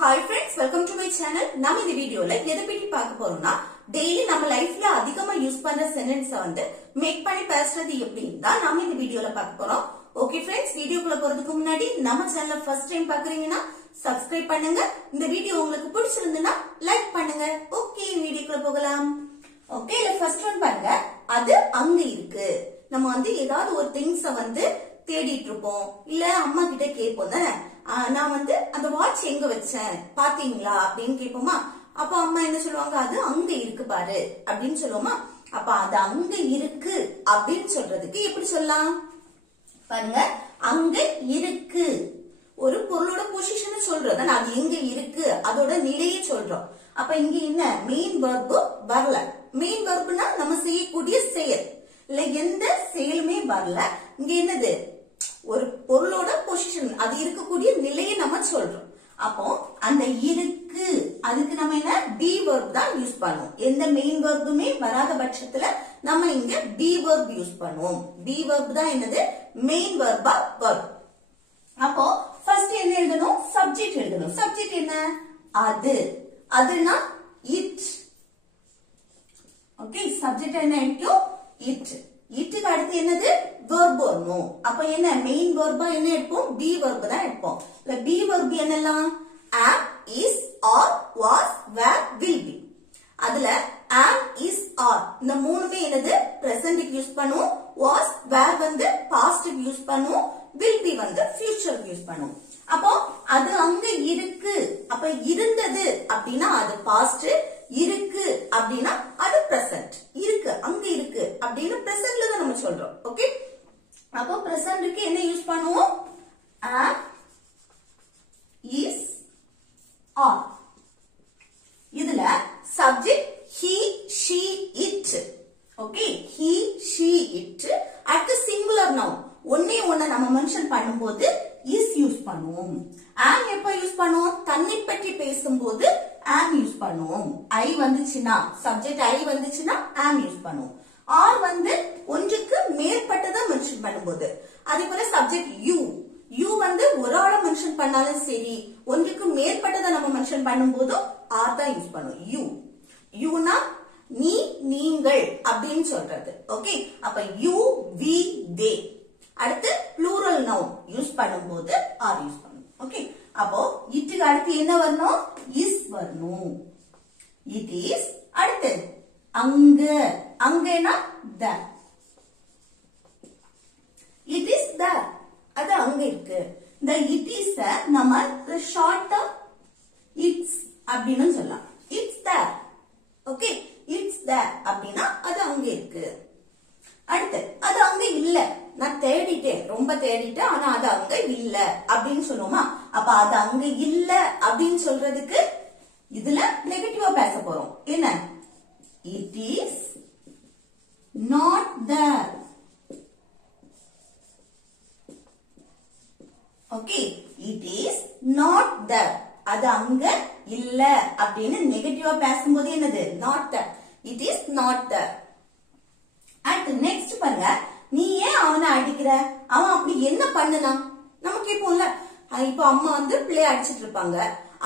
Hi friends, welcome to my channel. நம்ம இந்த வீடியோல எதை பத்தி பார்க்க போறோம்னா டெய்லி நம்ம லைஃப்ல அதிகமா யூஸ் பண்ற சென்டென்ஸ் வந்து மேக் பண்ணி பேசுறது எப்படின்னு தான் நம்ம இந்த வீடியோல பார்க்க போறோம். ஓகே ஃப்ரெண்ட்ஸ், வீடியோக்குள்ள போறதுக்கு முன்னாடி நம்ம சேனலை ஃபர்ஸ்ட் டைம் பாக்குறீங்கன்னா சப்ஸ்கிரைப் பண்ணுங்க. இந்த வீடியோ உங்களுக்கு பிடிச்சிருந்தா லைக் பண்ணுங்க. ஓகே, வீடியோக்குள்ள போகலாம். ஓகே, இல்ல ஃபர்ஸ்ட் ஒன் பாருங்க. அது அங்க இருக்கு. நம்ம வந்து ஏதாவது ஒரு திங்ஸ் வந்து தேடிட்டு இருப்போம், இல்ல அம்மா கிட்ட கேட்போம் தானே. நான் வந்து அந்த வாட்ச் எங்க வச்சேன் பாத்தீங்களா அப்படின்னு கேட்போமா. அப்ப அம்மா என்ன சொல்லுவாங்க, அது அங்க இருக்கு பாரு அப்படின்னு சொல்லுவோமா. அப்ப அது அங்க இருக்கு அப்படின்னு சொல்றதுக்கு எப்படி சொல்லலாம் பாருங்க. அங்க இருக்கு ஒரு பொருளோட பொசிஷன் சொல்றோம், அது எங்க இருக்கு அதோட நிலையை சொல்றோம். அப்ப இங்க என்ன மெயின் வெர்ப் வரல. மெயின் வெர்ப்னா நம்ம செய்யக்கூடிய செயல், இல்ல எந்த செயலுமே வரல. இங்க என்னது ஒரு பொருளோட பொசிஷன், அது இருக்கக்கூடிய நிலையை நம்ம சொல்றோம். அப்போ அந்த இருக்கு அதுக்கு நம்ம என்ன பி வெர்ப் தான் யூஸ் பண்ணுவோம். எந்த மெயின் வெர்புமே வராத பட்சத்துல நம்ம இங்க பி வெர்ப் யூஸ் பண்ணுவோம். பி வெர்ப் தான் என்னது மெயின் வெர்பா வெர்ப். அப்போ ஃபர்ஸ்ட் என்ன எழுதணும், சப்ஜெக்ட் எழுதணும். சப்ஜெக்ட் என்ன, அது. அதுனா இட். ஓகே, சப்ஜெக்ட் என்ன எடுக்கும், இட். இட்டுக்கு அடுத்து என்னது வெர்ப் வரணும். அப்ப என்ன மெயின் வெர்பா என்ன எடுப்போம், பி வெர்ப் தான் எடுப்போம். இல்ல பி வெர்ப் என்னலாம் am, is, are, was, were, will be. அதுல am, is, are இந்த மூணுமே என்னது பிரசன்ட்க்கு யூஸ் பண்ணுவோம். was, were வந்து பாஸ்ட்க்கு யூஸ் பண்ணுவோம். will be வந்து ஃபியூச்சருக்கு யூஸ் பண்ணுவோம். அப்போ அது அங்க இருக்கு. அப்ப இருந்தது அப்படின்னா அது பாஸ்ட், இருக்கு அப்படின்னா அது பிரசன்ட். இருக்கு அங்க இருக்கு அப்படின்னு பிரசன்ட்ல தான் நம்ம சொல்றோம். ஓகே, அப்போ பிரசன்ட்க்கு என்ன யூஸ் பண்ணுவோம், am, is, are. இதுல subject he, she, it. Okay, he, she, it. அடுத்து சிங்குலர் நவுன் ஒன்னே ஒன்ன நம்ம மென்ஷன் பண்ணும்போது is யூஸ் பண்ணுவோம். am எப்ப யூஸ் பண்ணுவோம், தன்னை பற்றி பேசும்போது am யூஸ் பண்ணுவோம். I வந்துச்சுன்னா சப்ஜெக்ட் I வந்துச்சுன்னா am யூஸ் பண்ணுவோம். are வந்து ஒன்றுக்கு மேற்பட்டதை மென்ஷன் பண்ணும்போது, அதே போல சப்ஜெக்ட் you. you வந்து ஒரு ஆளை மென்ஷன் பண்ணாலும் சரி, ஒன்றுக்கு மேற்பட்டதை நம்ம மென்ஷன் பண்ணும்போது are தான் யூஸ் பண்ணுவோம். you. youனா நீ, நீங்கள் அப்படின்னு சொல்றது. ஓகே, அப்ப you, we, they. அடுத்து plural noun யூஸ் பண்ணும்போது are யூஸ் பண்ணுவோம். ஓகே, அப்போ இட்டுக்கு அடுத்து என்ன வரணும், is வரணும். it is. அடுத்து அங்க. அங்கனா the. it is the. அது அங்க இருக்கு. இந்த it is நம்ம ஷார்ட்டா it's அப்படின்னு சொல்லலாம். it's there. Okay, it's there அப்படின்னா அது அங்க இருக்கு. அடுத்து அது அங்க இல்ல, நான் தேடிட்டேன், ரொம்ப தேடிட்டேன், ஆனா அது அங்க இல்ல அப்படின்னு சொல்லுவோமா. அப்ப அது அங்க இல்ல அப்படின்னு சொல்றதுக்கு இதுல நெகட்டிவா பேச போறோம். என்ன, it is not there. Okay, it is not there. அது அங்க இல்ல அப்படின்னு நெகட்டிவா பேசும்போது என்னது not there. it is not there. அடுத்து நெக்ஸ்ட் பாருங்க. நீ ஏன் அவனை அடிக்கிற, அவன் அப்படி என்ன பண்ணலாம் நம்ம கேட்போம்ல. இப்போ அம்மா வந்து பிள்ளைய அடிச்சிட்டு இருப்பாங்க.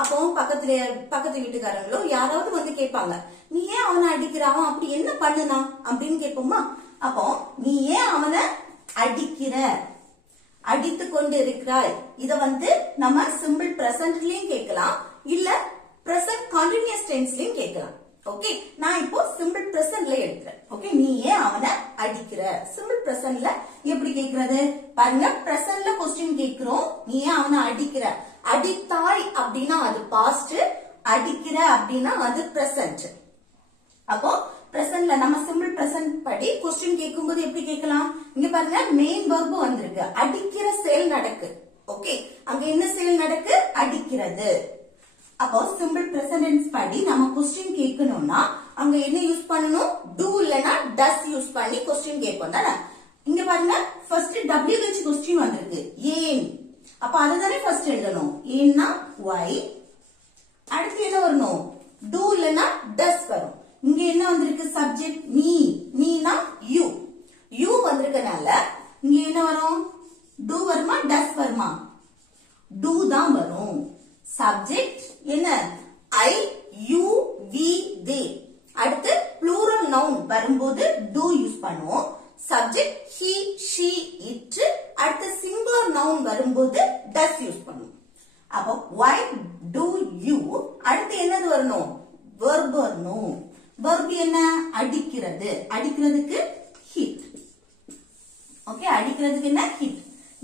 அப்போ பக்கத்து வீட்டுக்காரங்களோ யாராவது வந்து கேட்பாங்க, நீ ஏன் அவனை அடிக்கிற, அவன் அப்படி என்ன பண்ணலாம் அப்படின்னு கேட்போமா. அப்போ நீ ஏன் அவனை அடிக்கிற, அடித்து கொண்டு இருக்கிறாய், இத வந்து நம்ம சிம்பிள் பிரசன்ட்லயும் கேட்கலாம், இல்ல பிரசன்ட் கண்டினியூஸ் டென்ஸ்லயும் கேட்கலாம். ஓகே, நான் இப்போ சிம்பிள் பிரசன்ட்ல எடுக்கிறேன். ஓகே, நீ ஏன் அவனை அடிக்கிற, சிம்பிள் பிரசன்ட்ல எப்படி கேட்கறது பாருங்க. பிரசன்ட்ல क्वेश्चन கேட்கிறோம், நீ ஏன் அவனை அடிக்கிற. அடித்தாய் அப்படின்னா அது பாஸ்ட், அடிக்கிற அப்படின்னா அது பிரசன்ட். அப்போ பிரசன்ட்ல நம்ம சிம்பிள் பிரசன்ட் படி क्वेश्चन கேட்கும்போது எப்படி கேட்கலாம். இங்க பாருங்க மெயின் வெர்ப் வந்திருக்கு, அடிக்கிற செயல் நடக்கு. ஓகே, அங்க என்ன செயல் நடக்கு, அடிக்கிறது. அப்போ சிம்பிள் பிரசன்ட் டென்ஸ் படி நம்ம क्वेश्चन கேட்கணும்னா அங்க என்ன யூஸ் பண்ணணும், do இல்லனா does யூஸ் பண்ணி क्वेश्चन கேட்போம் தானே. இங்க பாருங்க ஃபர்ஸ்ட் w வச்சு क्वेश्चन வந்திருக்கு, ஏன். அப்ப அதுதானே ஃபர்ஸ்ட் எழுதணும். ஏன்னா why. அடுத்து என்ன வரணும், do இல்லனா does வரும். இங்க என்ன வந்திருக்கு, சப்ஜெக்ட் நீ, நீனா you. you வந்திருக்கனால இங்க என்ன வரும், do வருமா does வருமா, do தான் வரும். சப்ஜெக்ட் என்ன I you we they. அடுத்து plural noun வரும்போது do யூஸ் பண்ணுவோம். Subject he she it. அடுத்து singular noun வரும்போது does யூஸ் பண்ணுவோம். அப்போ why do you அடுத்து என்னது வரணும் verb வரணும். verb என்ன அடிக்கிறது. அடிக்கிறதுக்கு hit. ஓகே அடிக்கிறதுக்கு என்ன hit.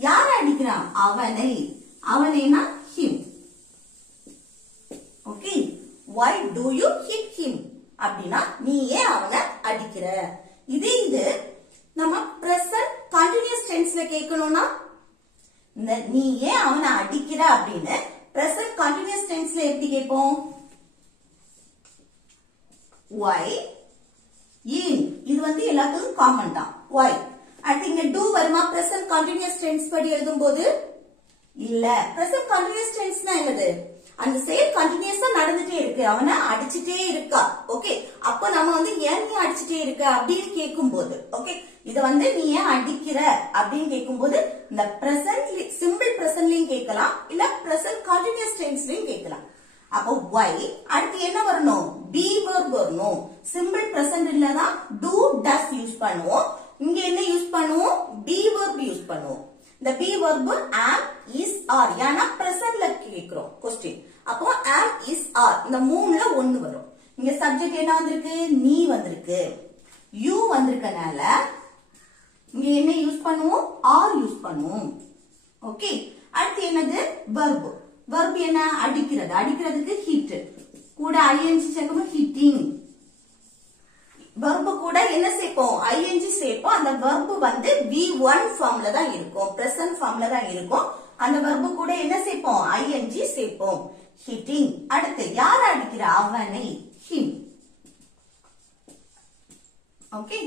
யார அடிக்கிறான் அவனை. அவனைனா him. Okay why do you hit him அப்படினா நீ ஏன் அவனை அடிக்கிற. இது நம்ம present continuous tenseல கேட்கணும்னா நீ ஏன் அவனை அடிக்கிற அப்படின்னு present continuous tenseல எப்படி கேட்போம் why in. இது எல்லாத்துக்கும் காமன் தான் why. அடுத்து இங்க do வருமா present continuous tense படி எழுதும்போது இல்ல. present continuous tenseனா என்னது அந்த செயல் கண்டினியூஸா நடந்துட்டே இருக்கு. அவனை அடிச்சிட்டே இருக்கா. ஓகே அப்ப நம்ம ஏன் நீ அடிச்சிட்டே இருக்க அப்படின்னு கேட்கும்போது ஓகே இத நீ ஏன் அடிக்கிற அப்படின்னு கேட்கும்போது இந்த பிரசன்ட் சிம்பிள் பிரசன்ட்லயும் கேட்கலாம் இல்ல பிரசன்ட் கண்டினியூஸ் டென்ஸ்லயும் கேட்கலாம். அப்போ why அடுத்து என்ன வரணும் be verb வரணும். சிம்பிள் பிரசன்ட்ல தான் do does யூஸ் பண்ணுவோம். இங்க என்ன யூஸ் பண்ணுவோம் be verb யூஸ் பண்ணுவோம். இந்த be verb am is are ஏன்னா பிரசன்ட்ல கேக்குறோம் क्वेश्चन. அப்போ am is are இந்த மூணுல ஒன்னு வரும். இங்க சப்ஜெக்ட் என்ன வந்திருக்கு நீ வந்திருக்கு. you வந்திருக்கனால இங்க என்ன யூஸ் பண்ணுவோம் are யூஸ் பண்ணுவோம். ஓகே அடுத்து என்னது verb. verb என்ன அடிக்கிறது. அடிக்கிறதுக்கு hit. கூட ing சேர்க்கும் hitting. verb கூட என்ன சேர்ப்போம் ing சேர்ப்போம். அந்த verb V1 ஃபார்ம்ல தான் இருக்கும். present ஃபார்ம்ல தான் இருக்கும். அந்த verb கூட என்ன சேர்ப்போம் ing சேர்ப்போம் hitting. அடுத்து யார் அடிக்கிற அவனை him. ஓகே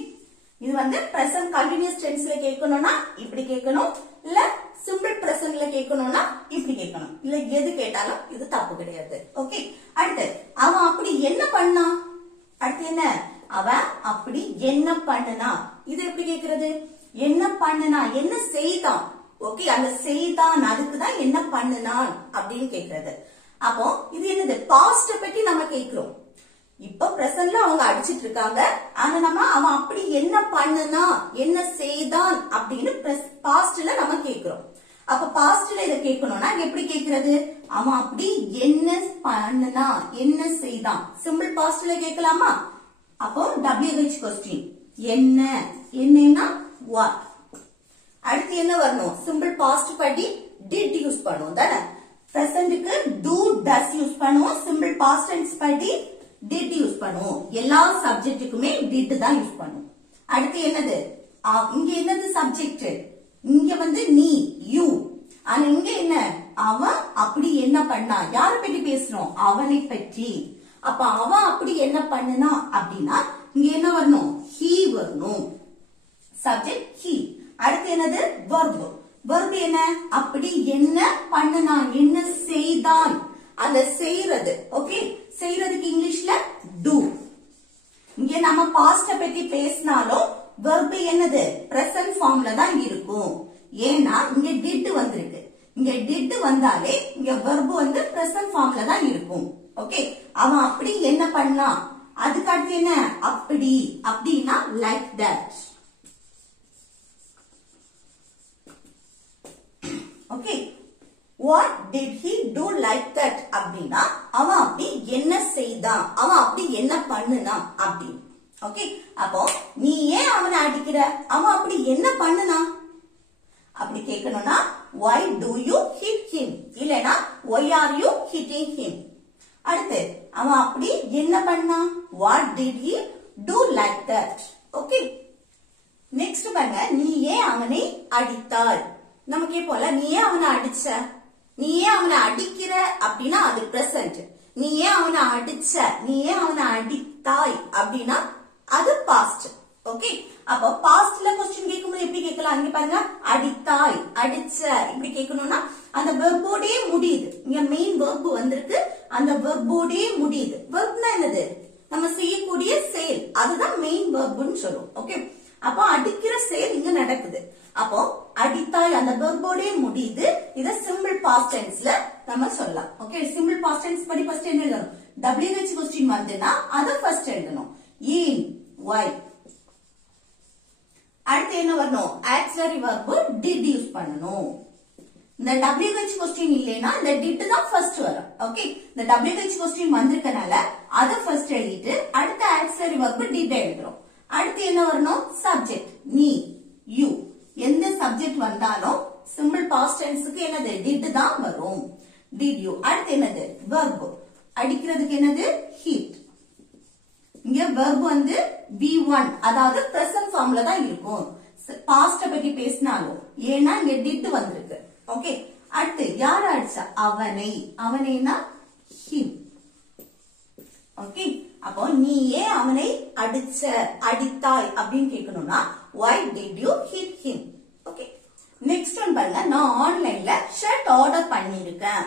இது present continuous tenseல கேட்கணும்னா இப்படி கேட்கணும் இல்ல simple presentல கேட்கணும்னா இப்படி கேட்கணும். இல்ல எது கேட்டாலும் இது தப்பு கிடையாது. ஓகே அடுத்து அவன் அப்படி என்ன பண்ணா. அடுத்து என்ன அவன் அப்படி என்ன பண்ணுனா. இது எப்படி கேக்குறது என்ன பண்ணுனா என்ன செய்தான். ஓகே அந்த செய்தான் அதுக்குதான் என்ன பண்ணுனான் அப்படின்னு கேக்குறது. அப்போ இது என்னது பாஸ்ட் பத்தி நம்ம கேக்குறோம். இப்ப பிரசன்ட்ல அவங்க அடிச்சிட்டு இருக்காங்க. ஆனா நம்ம அவன் அப்படி என்ன பண்ணுனா என்ன செய்தான் அப்படின்னு பாஸ்ட்ல நம்ம கேக்குறோம். அப்ப பாஸ்ட்ல இத கேட்கணும்னா எப்படி கேக்குறது அவன் அப்படி என்ன பண்ணுனா என்ன செய்தான். சிம்பிள் பாஸ்ட்ல கேட்கலாமா. அப்போ WH கொஸ்டின் என்ன என்னன்னா what. அடுத்து என்ன வரணும் சிம்பிள் பாஸ்ட் படி did யூஸ் பண்ணுவோம் தானே. பிரசன்ட்க்கு do does யூஸ் பண்ணுவோம். சிம்பிள் பாஸ்ட் டென்ஸ் படி did யூஸ் பண்ணுவோம். எல்லா சப்ஜெக்ட்டுக்குமே did தான் யூஸ் பண்ணுவோம். அடுத்து என்னது இங்க என்னது சப்ஜெக்ட் இங்க நீ you. ஆனா இங்க என்ன அவன் அப்படி என்ன பண்ணா. யார பத்தி பேசுறோம் அவனை பற்றி. அப்ப அவன் அப்படி என்ன பண்ணுனா அப்படின்னா இங்க என்ன வரணும் he வரணும். Subject he. அடுத்து என்னது verb. verb என்ன அப்படி என்ன பண்ணுனா என்ன செய்தான். அந்த செய்யறது ஓகே செய்யறதுக்கு இங்கிலீஷ்ல do. இங்க நம்ம பாஸ்ட பத்தி பேசினாலும் verb என்னது present ஃபார்ம்ல தான் இருக்கும். ஏன்னா இங்க did வந்திருக்கு. இங்க did வந்தாலே இங்க verb present ஃபார்ம்ல தான் இருக்கும். ஓகே அவன் அப்படி என்ன பண்ணா. அதுக்கு அடுத்து என்ன அப்படி அப்படின்னா like that. Okay what did he do like that அப்படின்னா அவன் அப்படி என்ன செய்தான் அவன் அப்படி என்ன பண்ணுனா அப்படி. ஓகே அப்போ நீ ஏன் அவனை அடிக்கிற அவன் அப்படி என்ன பண்ணுனா அப்படி கேட்கணும்னா why do you hit him இல்லனா why are you hitting him. அடுத்து அவன் அப்படி என்ன பண்ணா what did he do like that. Okay next பாருங்க நீ ஏன் அவனை அடித்தாய். நம்ம கேட்போம்ல நீ ஏன் அவனை அடிச்ச. நீ ஏன் அவனை அடிக்கிற அப்படின்னா அது பிரசன்ட். நீ ஏன் அவனை அடிச்ச நீ ஏன் அவனை அடித்தாய் அப்படின்னா அது பாஸ்ட். ஓகே அப்போ பாஸ்ட்ல क्वेश्चन கேட்கும்போது எப்படி கேட்கலாம் இங்க பாருங்க அடித்தாய் அடிச்ச இப்படி கேட்கணும்னா அந்த வெர்போடே முடியுது. இங்க மெயின் வெர்ப் வந்திருக்கு அந்த வெர்போடே முடியுது. வெர்ப்னா என்னது நம்ம செய்யக்கூடிய செயல் அதுதான் மெயின் வெர்ப்னு சொல்லுவோம். ஓகே அப்போ அடிக்கிற செயல் இங்க நடக்குது. அப்போ அடித்தாய் அந்த வெர்போடே முடியுது. இத சிம்பிள் பாஸ்ட் டென்ஸ்ல நம்ம சொல்லலாம். ஓகே, சிம்பிள் பாஸ்ட் டென்ஸ் படி ஃபர்ஸ்ட் என்ன எழுதணும்? WH क्वेश्चन வந்துனா அத ஃபர்ஸ்ட் எழுதணும். in why. அடுத்து என்ன வரணும்? ஆக்ஸிலரி வெர்ப் did யூஸ் பண்ணனும். இந்த WH क्वेश्चन இல்லைனா இந்த did தான் ஃபர்ஸ்ட் வரும். ஓகே, இந்த WH क्वेश्चन வந்திருக்கனால அத ஃபர்ஸ்ட் எழுதிட்டு அடுத்த ஆக்ஸிலரி வெர்ப் did எழுதுறோம். அடுத்து என்ன வரணும்? சப்ஜெக்ட் நீ you. எந்த சப்ஜெக்ட் வந்தாலும் சிம்பிள் பாஸ்ட் டென்ஸ்க்கு என்னது? did தான் வரும். did you. அடுத்து என்னது? verb. அடிக்கிறதுக்கு என்னது? hit. இங்க verb வந்து V1 அதாவது present formல தான் இருக்கும். past பத்தி பேசினாலும் ஏன்னா இங்க did வந்திருக்கு. ஓகே, அடுத்து யார் அடிச்சா? அவனை. அவனைனா him. ஓகே, அப்போ நீ ஏன் அவனை அடிச்ச அடித்தாய் அப்படின்னு கேட்கணும்னா why did you hit him. Okay, next one பாருங்க. நான் ஆன்லைன்ல ஷர்ட் ஆர்டர் பண்ணிருக்கேன்.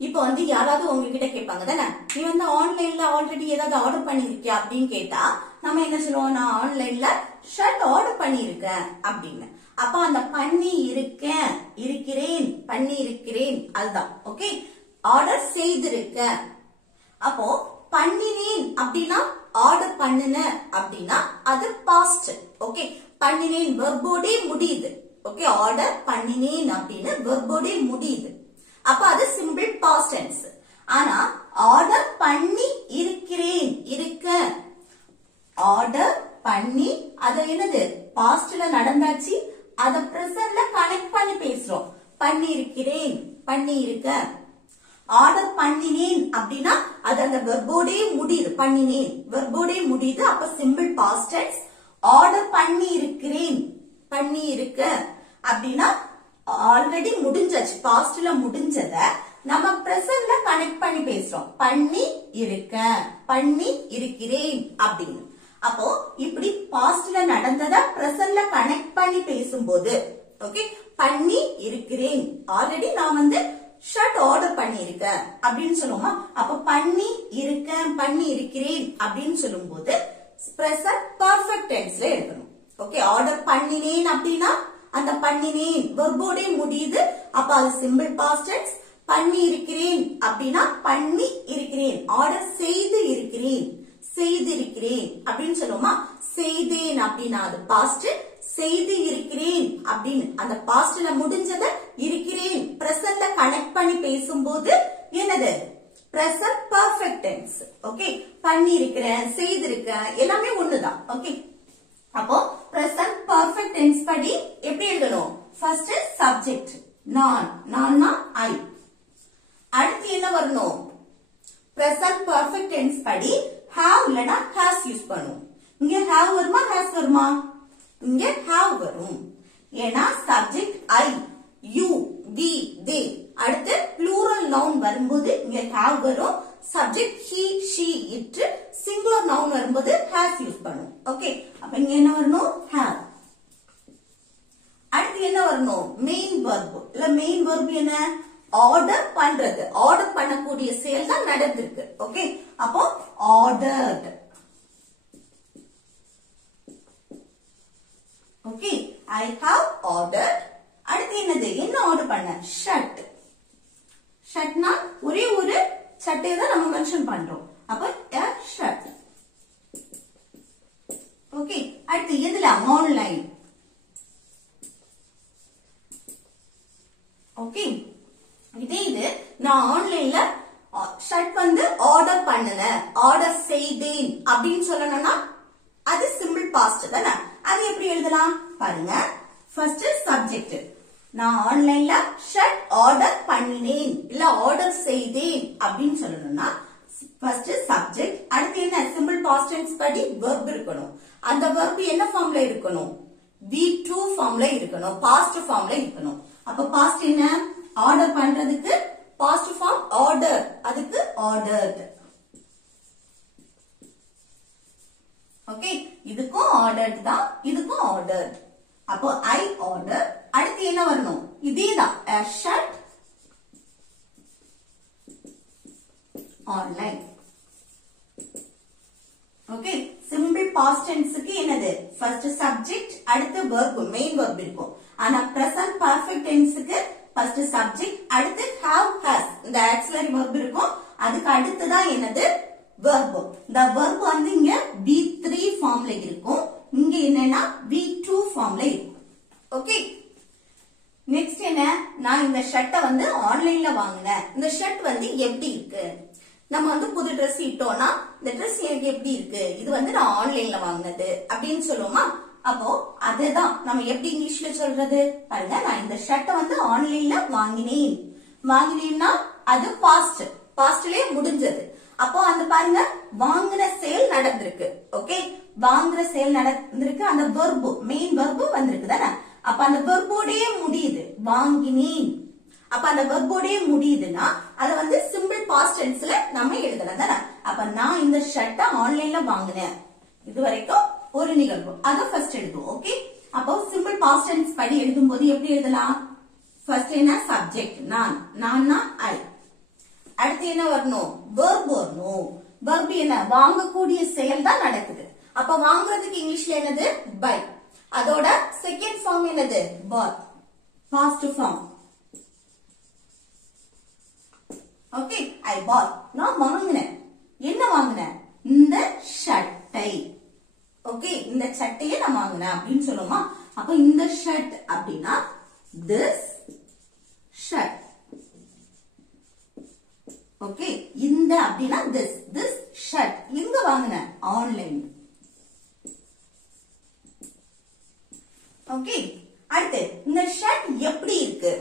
இப்போ வந்து யாராவது உங்ககிட்ட கேட்பாங்க தானே, நீ வந்து ஆன்லைன்ல ஆல்ரெடி ஏதாவது ஆர்டர் பண்ணிருக்கியா அப்படின்னு கேட்டா நம்ம என்ன சொல்லுவோம்? நான் ஆன்லைன்ல ஷர்ட் ஆர்டர் பண்ணிருக்கேன் அப்படின்னு. அப்ப அந்த பண்ணி இருக்கேன், இருக்கிறேன், பண்ணி இருக்கிறேன் அதுதான். ஓகே, ஆர்டர் செய்திருக்கேன். அப்போ பண்ணினேன் அப்படின்னா ஆர்டர் பண்ணுன அப்படின்னா அது பாஸ்ட். ஓகே, பண்ணினேன் வெர்போடே முடியுது. ஓகே, ஆர்டர் பண்ணினேன் அப்படின்னு வெர்போடே முடியுது. அப்ப அது சிம்பிள் பாஸ்ட் டென்ஸ். ஆனா ஆர்டர் பண்ணி இருக்கிறேன் இருக்க, ஆர்டர் பண்ணி அது என்னது? பாஸ்ட்ல நடந்தாச்சு. அத பிரசன்ட்ல கனெக்ட் பண்ணி பேசுறோம். பண்ணி இருக்கிறேன், பண்ணி இருக்க. ஆர்டர் பண்ணினேன் அப்படின்னா அது அந்த வெர்போடே முடியுது. பண்ணினேன் வெர்போடே முடியுது. அப்ப சிம்பிள் பாஸ்ட் டென்ஸ். ஆர்டர் பண்ணி இருக்கிறேன், பண்ணி இருக்க அப்படின்னா ஆல்ரெடி முடிஞ்சாச்சு. பாஸ்ட்ல முடிஞ்சத நம்ம பிரசன்ட்ல கனெக்ட் பண்ணி பேசுறோம். பண்ணி இருக்க, பண்ணி இருக்கிறேன் அப்படின்னு. அப்போ இப்படி பாஸ்ட்ல நடந்தத பிரசன்ட்ல கனெக்ட் பண்ணி பேசும்போது ஓகே, பண்ணி இருக்கிறேன். ஆல்ரெடி நான் வந்து ஷர்ட் ஆர்டர் பண்ணிருக்கேன் அப்படின்னு சொல்லுவோமா? அப்ப பண்ணி இருக்கேன், பண்ணி இருக்கிறேன் அப்படின்னு சொல்லும்போது பிரசன்ட் பெர்ஃபெக்ட் டென்ஸ்ல எழுதணும். ஓகே, ஆர்டர் பண்ணினேன் அப்படின்னா அந்த பண்ணினேன் வெர்போடே முடியுது. அப்ப அது சிம்பிள் பாஸ்ட் டென்ஸ். பண்ணி இருக்கிறேன் அப்படின்னா பண்ணி இருக்கிறேன். ஆர்டர் செய்து இருக்கிறேன், செய்து இருக்கிறேன் அப்படின்னு சொல்லுவோமா? செய்தேன் அப்படின்னா அது பாஸ்ட். செய்து இருக்கிறேன் அப்படின்னு அந்த பாஸ்ட்ல முடிஞ்சத இருக்கிறேன் பிரசன்ட்ல கனெக்ட் பண்ணி பேசும்போது என்னது? Present perfect tense. ஓகே, பண்ணி இருக்கிறேன், செய்திருக்கேன் எல்லாமே ஒண்ணுதான். ஓகே, அப்போ பிரசன்ட் பெர்ஃபெக்ட் டென்ஸ் படி எப்படி எழுதணும்? ஃபர்ஸ்ட் சப்ஜெக்ட் நான், நான்னா ஐ. அடுத்து என்ன வரணும்? பிரசன்ட் பெர்ஃபெக்ட் டென்ஸ் படி have இல்லனா has யூஸ் பண்ணும். இங்க have வருமா has வருமா? இங்க have வரும். ஏனா subject I, you, we, they. அடுத்து plural noun வரும்போது இங்க have வரும். Subject he, she, it. Singular noun வரும்போது has யூஸ் பண்ணும். ஓகே, அப்ப இங்க என்ன வரணும்? have. அடுத்து என்ன வரணும்? Main verb. இல்ல மெயின் verb என்ன? ஆர்டர் பண்றது. ஆர்டர் பண்ணக்கூடிய செயல் தான் நடந்திருக்கு. ஓகே, அப்போ ordered. Okay, I have ordered. அடுத்து என்னது? என்ன ஆர்டர் பண்ண? ஷர்ட். ஷர்ட்னா ஒரே ஒரு சட்டையை தான் நம்ம மென்ஷன் பண்றோம். அப்ப a shirt. ஓகே, அடுத்து எதுல? ஆன்லைன். ஓகே, இதே இது நான் ஆன்லைன்ல ஷர்ட் வந்து ஆர்டர் பண்ணல, ஆர்டர் செய்தேன் அப்படின்னு சொல்லணும்னா அது சிம்பிள் பாஸ்ட் தானே. அது எப்படி எழுதலாம் பாருங்க. ஃபர்ஸ்ட் சப்ஜெக்ட் நான் ஆன்லைன்ல ஷர்ட் ஆர்டர் பண்ணினேன் இல்ல ஆர்டர் செய்தேன் அப்படின்னு சொல்லணும்னா ஃபர்ஸ்ட் சப்ஜெக்ட். அடுத்து என்ன? சிம்பிள் பாஸ்ட் டென்ஸ் படி verb இருக்கணும். அந்த verb என்ன ஃபார்ம்ல இருக்கணும்? V2 ஃபார்ம்ல இருக்கணும், பாஸ்ட் ஃபார்ம்ல இருக்கணும். அப்ப பாஸ்ட் என்ன? ஆர்டர் பண்றதுக்கு பாஸ்ட் ஃபார்ம் ஆர்டர், அதுக்கு ஆர்டர்ட். ஓகே, இதுக்கும் ஆர்டர்ட் தான், இதுக்கும் ஆர்டர்ட். அப்போ I order. அடுத்து என்ன வரணும்? இதேதான் a shirt online. Okay, simple past டென்ஸ்க்கு என்னது? ஃபர்ஸ்ட் சப்ஜெக்ட், அடுத்து verb, மெயின் verb இருக்கும். ஆனா present perfect tenseக்கு first subject, அடுத்து have has இந்த auxiliary verb இருக்கும். அதுக்கு அடுத்து தான் என்னது verb. இந்த verb வந்து இங்க V3 ஃபார்ம்ல இருக்கும். இங்க என்னன்னா V2 ஃபார்ம்ல இருக்கும். ஓகே, நெக்ஸ்ட் என்ன, நான் இந்த ஷர்ட்டை வந்து ஆன்லைன்ல வாங்கினேன். இந்த ஷர்ட் வந்து எப்படி இருக்கு, நம்ம வந்து புது ட்ரெஸ் இட்டோம்னா இந்த ட்ரெஸ் எனக்கு எப்படி இருக்கு, இது வந்து நான் ஆன்லைன்ல வாங்கினது அப்படின்னு சொல்லுவோமா. அப்போ அதுதான் நம்ம எப்படி இங்கிலீஷ்ல சொல்றது பாருங்க. நான் இந்த ஷர்ட்டை வந்து ஆன்லைன்ல வாங்கினேன். வாங்கினேன்னா அது பாஸ்ட், பாஸ்ட்லயே முடிஞ்சது. அப்போ அந்த பாருங்க வாங்கின செயல் நடந்திருக்கு. ஓகே, வாங்குற செயல் நடந்திருக்கு. அந்த வெர்பு மெயின் வெர்பு வந்திருக்கு தானே. அப்ப அந்த வெர்போடயே முடியுது வாங்கினேன். அப்ப அந்த வெர்போடயே முடியுதுன்னா அதை வந்து சிம்பிள் பாஸ்ட் டென்ஸ்ல நம்ம எழுதலாம் தானே. அப்ப நான் இந்த ஷர்ட்டை ஆன்லைன்ல வாங்கினேன், இது வரைக்கும் ஒரு நிகழ்வு, அதை ஃபர்ஸ்ட் எழுதுவோம். ஓகே, அப்போ சிம்பிள் பாஸ்ட் டென்ஸ் படி எழுதும் போது எப்படி எழுதலாம், ஃபர்ஸ்ட் என்ன சப்ஜெக்ட் நான், நான்னா ஐ. அடுத்து என்ன வரணும், வெர்ப் வரணும். வெர்ப் என்ன, வாங்கக்கூடிய செயல் தான் நடக்குது. அப்ப வாங்குறதுக்கு இங்கிலீஷ்ல என்னது பை. அதோட செகண்ட் ஃபார்ம் என்னது bought, பாஸ்ட் ஃபார்ம். ஓகே, ஐ bought, நான் வாங்கினேன். என்ன வாங்கினேன், இந்த ஷர்ட்டை. ஓகே, இந்த சட்டையை நான் வாங்கினேன் அப்படின்னு சொல்லுமா. அப்ப இந்த ஷர்ட் அப்படின்னா this shirt. ஓகே, இந்த அப்படின்னா this shirt எங்க வாங்கினேன், ஆன்லைன். ஓகே, அடுத்து இந்த ஷர்ட் எப்படி இருக்கு,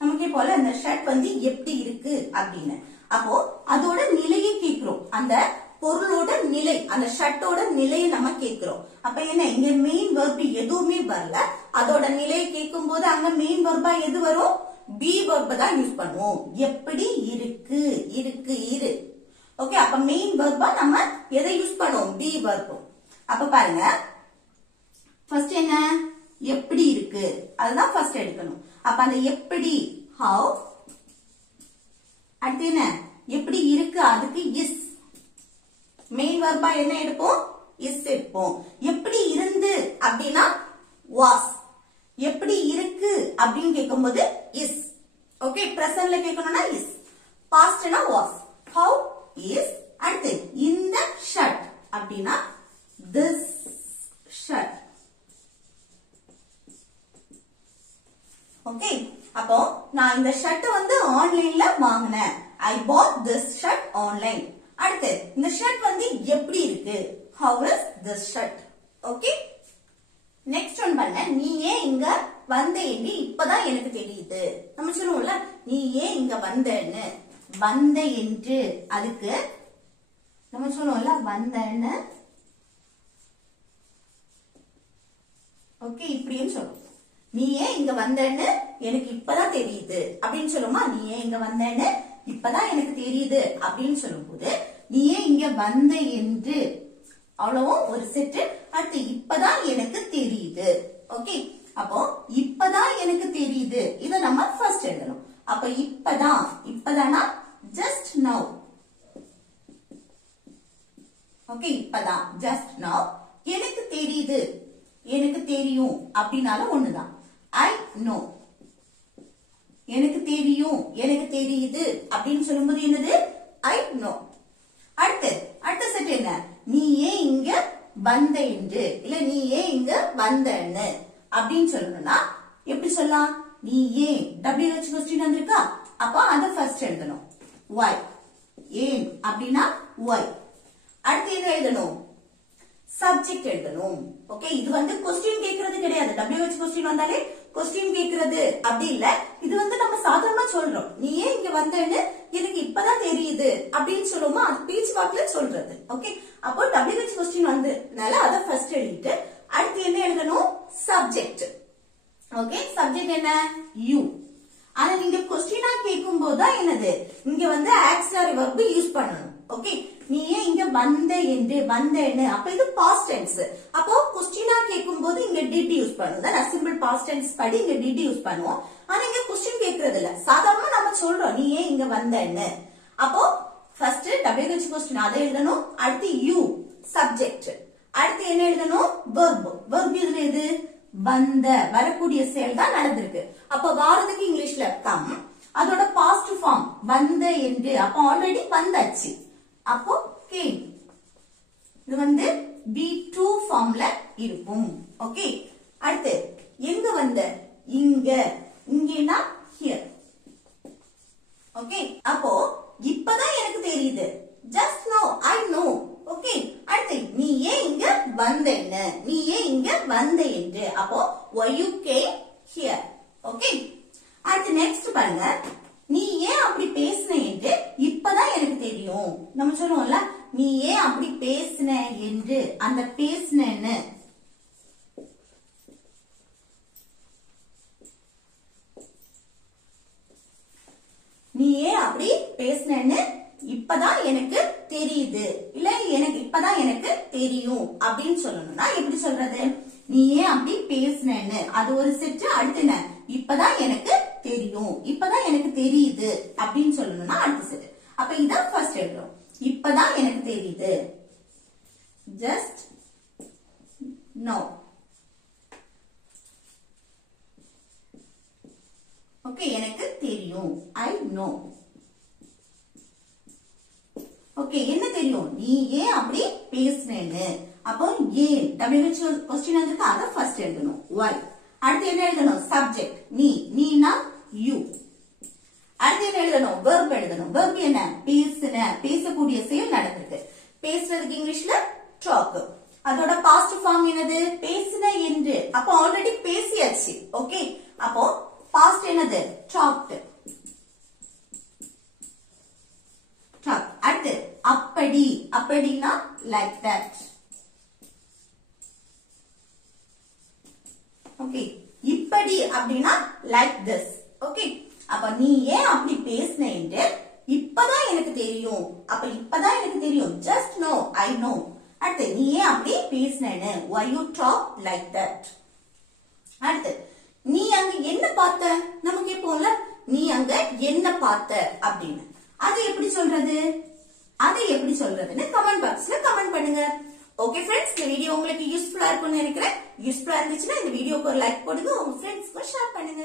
நமக்கு போல இந்த ஷர்ட் வந்து எப்படி இருக்கு அப்படின்னு. அப்போ அதோட நிலையை கேட்கிறோம், அந்த பொருளோட நிலை, அந்த ஷர்ட்டோட நிலையை நம்ம கேட்கிறோம். அப்ப என்ன, இங்க மெயின் வெர்ப் எதுவுமே வரல. அதோட நிலையை கேட்கும் போது அங்க மெயின் வெர்பா எது வரும், பி வெர்ப் தான் யூஸ் பண்ணுவோம். எப்படி இருக்கு, இருக்கு இரு. ஓகே, அப்ப மெயின் வெர்பா நம்ம எதை யூஸ் பண்ணுவோம், பி வெர்ப். அப்ப பாருங்க ஃபர்ஸ்ட் என்ன, எப்படி இருக்கு, அதுதான் ஃபர்ஸ்ட் எடுக்கணும். அப்ப அந்த எப்படி how, அடுத்து என்ன எப்படி இருக்கு, அதுக்கு is. மெயின் வெர்பா என்ன எடுப்போம், is எடுப்போம். எப்படி இருந்து அப்படின்னா was. எப்படி இருக்கு அப்படின்னு கேட்கும்போது is. ஓகே, பிரசன்ட்ல கேட்கணும்னா is, பாஸ்ட்னா was. how is, அடுத்து இந்த ஷர்ட் அப்படின்னா this shirt. ஓகே, அப்போ நான் இந்த ஷர்ட்டை வந்து ஆன்லைன்ல வாங்கினேன். I bought this shirt online. அடுத்து இந்த ஷர்ட் வந்து எப்படி இருக்கு, how is this shirt. Okay, next one பண்ண, நீ ஏன் இங்க வந்தேன்னு இப்பதான் எனக்கு தெரியுது. நம்ம சொல்லுவோம்ல, நீ ஏன் இங்க வந்தேன்னு, வந்த என்று, அதுக்கு நம்ம சொல்லுவோம்ல வந்தேன்னு. ஓகே, இப்படின்னு சொல்லுவோம், நீ ஏன் இங்க வந்தேன்னு எனக்கு இப்பதான் தெரியுது அப்படின்னு சொல்லுமா. நீ ஏன் இங்க வந்தேன்னு இப்பதான் எனக்கு தெரியுது அப்படின்னு சொல்லும் போது நீ ஏன் இங்க வந்த என்று அவ்வளவும் ஒரு செட்டு. அடுத்து இப்பதான் எனக்கு தெரியுது. ஓகே, அப்போ இப்பதான் எனக்கு தெரியுது, இத நம்ம ஃபர்ஸ்ட் எழுதணும். அப்ப இப்பதான், இப்பதானா just now. ஓகே, இப்பதான் just now. எனக்கு தெரியுது, எனக்கு தெரியும் அப்படின்னாலும் ஒண்ணுதான். I know. எனக்கு தெரியும், எனக்கு தெரியுது அப்படின்னு சொல்லும்போது என்னது I know. அடுத்த செட் என்ன, நீ ஏன் இங்க வந்த என்று, இல்ல நீ ஏன் இங்க வந்தன்னு அப்படின்னு சொல்லணும்னா எப்படி சொல்லலாம், நீ ஏன் WH கொஸ்டின் வந்திருக்கா, அப்ப அத ஃபர்ஸ்ட் எழுதணும். why, ஏன் அப்படின்னா why. அடுத்து என்ன எழுதணும், சப்ஜெக்ட் எழுதணும். ஓகே, இது வந்து கொஸ்டின் கேக்குறது கிடையாது. WH கொஸ்டின் வந்தாலே கொஸ்டின் கேக்குறது அப்படி இல்ல. இது வந்து நம்ம சாதாரணமா சொல்றோம், நீ ஏன் இங்க வந்தேன்னு எனக்கு இப்பதான் தெரியுது அப்படின்னு சொல்லுவோமா, அது பேச்சு வாக்குல சொல்றது. ஓகே, அப்போ WH கொஸ்டின் வந்ததுனால அத ஃபர்ஸ்ட் எழுதிட்டு அடுத்து என்ன எழுதணும், சப்ஜெக்ட். ஓகே, சப்ஜெக்ட் என்ன யூ. ஆனா நீங்க கொஸ்டினா கேட்கும் போதுதான் என்னது, இங்க வந்து ஆக்சிலரி வெர்ப் யூஸ் பண்ணணும். ஓகே, நீ ஏன் இங்க வந்த என்று, வந்தேன்னு, அப்ப இது பாஸ்ட் டென்ஸ். அப்போ கொஸ்டினா கேட்கும் போது இங்க டிட் யூஸ் பண்ணுவோம். சிம்பிள் பாஸ்ட் டென்ஸ் படி இங்க டிட் யூஸ் பண்ணுவோம். ஆனா இங்க கொஸ்டின் கேட்கறது இல்ல, சாதாரணமா நம்ம சொல்றோம் நீ ஏன் இங்க வந்தேன்னு. அப்போ ஃபர்ஸ்ட் WH கொஸ்டின் அதை எழுதணும். அடுத்து யூ சப்ஜெக்ட். அடுத்து என்ன எழுதணும், வெர்ப். வெர்ப் இதுல எது வந்த வரக்கூடிய செயல் தான் நடந்திருக்கு. அப்ப வாரதுக்கு இங்கிலீஷ்ல கம், அதோட பாஸ்ட் ஃபார்ம் வந்த என்று, அப்ப ஆல்ரெடி வந்தாச்சு, அப்போ கேம். இது B2 ஃபார்ம்ல இருக்கும். ஓகே, அடுத்து எங்க வந்த, இங்க, இங்கனா ஹியர். ஓகே, அப்போ இப்பதான் எனக்கு தெரியுது, just now I know. Okay, அடுத்து நீ ஏன் இங்க வந்தேன்னு, நீ ஏன் இங்க வந்த என்று, அப்போ why you came here. Okay, அடுத்து நெக்ஸ்ட் பாருங்க, நீ ஏன் அப்படி பேசின என்று இப்பதான் எனக்கு தெரியும். நம்ம சொல்லுவோம்ல, நீ ஏன் அப்படி பேசின என்று, அந்த பேசினன்னு நீ ஏன் அப்படி பேசினன்னு இப்பதான் எனக்கு தெரியுது, இல்ல எனக்கு இப்பதான் எனக்கு தெரியும் அப்படின்னு சொல்லணும்னா எப்படி சொல்றது, நீ ஏன் அப்படி பேசினன்னு அது ஒரு செட், அடுத்து என்ன, இப்பதான் எனக்கு தெரியும், இப்பதான் எனக்கு தெரியுது அப்படின்னு சொல்லணும்னா அடுத்த செட். அப்ப இதான் ஃபர்ஸ்ட் எழுதுறோம், இப்பதான் எனக்கு தெரியுது, ஜஸ்ட் நோ. ஓகே, எனக்கு தெரியும், ஐ நோ. ஓகே, என்ன தெரியும், நீ ஏன் அப்படி பேசினேன்னு, அப்போ ஏன் WH क्वेश्चन வந்து அத ஃபர்ஸ்ட் எழுதணும், why. அடுத்து என்ன எழுதணும், சப்ஜெக்ட் நீ, நீனா யூ. அடுத்து என்ன எழுதணும், verb எழுதணும். verb என்ன, பேசின, பேசக்கூடிய செயல் நடந்திருக்கு. பேசுறதுக்கு இங்கிலீஷ்ல talk, அதோட பாஸ்ட் ஃபார்ம் என்னது, பேசின என்று, அப்போ ஆல்ரெடி பேசியாச்சு. ஓகே, அப்போ பாஸ்ட் என்னது, talked. அடுத்து அப்படி, அப்படினா like that. ஓகே, இப்படி அப்படினா like this. ஓகே, அப்ப நீ ஏன் அப்படி பேசின என்று இப்பதான் எனக்கு தெரியும், அப்ப இப்பதான் எனக்கு தெரியும், just know, I know. அடுத்து நீ ஏன் அப்படி பேசினேன்னு, why you talk like that. அடுத்து நீ அங்க என்ன பார்த்த, நம்ம கேட்போம்ல, நீ அங்க என்ன பார்த்த அப்படின்னு, அது எப்படி சொல்றது, அதை எப்படி சொல்றதுன்னு கமெண்ட் பாக்ஸ்ல கமெண்ட் பண்ணுங்க. ஓகே ஃப்ரெண்ட்ஸ், இந்த வீடியோ உங்களுக்கு யூஸ்ஃபுல்லா இருக்கும்னு நினைக்கிறேன். யூஸ்ஃபுல்லா இருந்துச்சுன்னா இந்த வீடியோக்கு ஒரு லைக் போடுங்க, உங்க ஃப்ரெண்ட்ஸ்க்கு ஷேர் பண்ணுங்க.